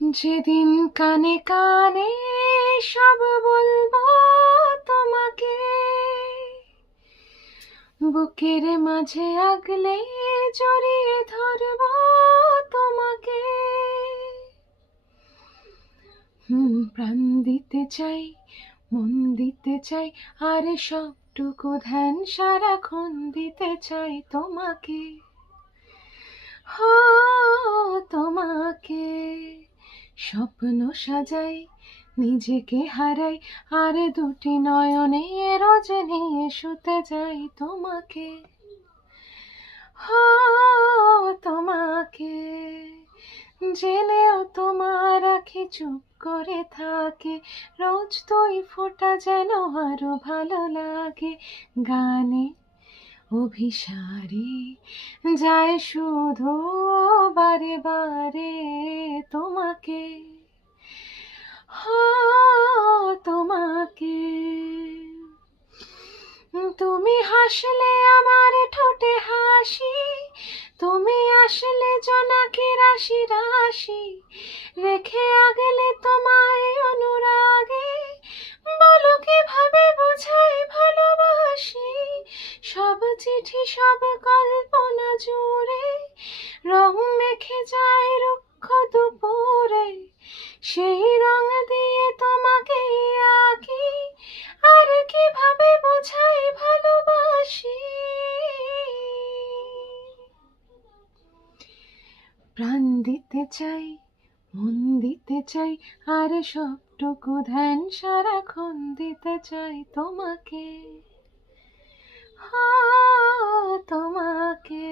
যেদিন কানে কানে সব বলবো তোমাকে, বুকের মাঝে আগলে জড়িয়ে ধরবো তোমাকে। প্রাণ দিতে চাই, মন দিতে চাই, আর সবটুকু ধ্যান সারাক্ষণ দিতে চাই তোমাকে। তোমাকে স্বপ্ন সাজাই, নিজেকে হারাই, আর দুটি নয়নে রোজ নিয়ে শুতে যাই তোমাকে। তোমাকে জেনেও তোমার আখি চুপ করে থাকে, রোজ দুই ফোঁটা যেন আরো ভালো লাগে। গানে অভিসারে যায় শুধু বারে বারে তোমাকে। তোমাকে তুমি হাসলে আমার ঠোঁটে হাসি, তুমি আসলে জোনাকি রাশি রাশি, রেখে আগলে তোমায় অনুরাগে, বলো কিভাবে বোঝাই ভালোবাসি। সব চিঠি সব কল্পনা জুড়ে রং মেখে যায় রুক্ষ দুপুরে, সেই রং দিয়ে তোমাকে আঁকি, আর কিভাবে বোঝাই ভালোবাসি। প্রাণ দিতে চাই, মন দিতে চাই, আর সবটুকু ধ্যান সারাক্ষণ দিতে চাই তোমাকে। তোমাকে।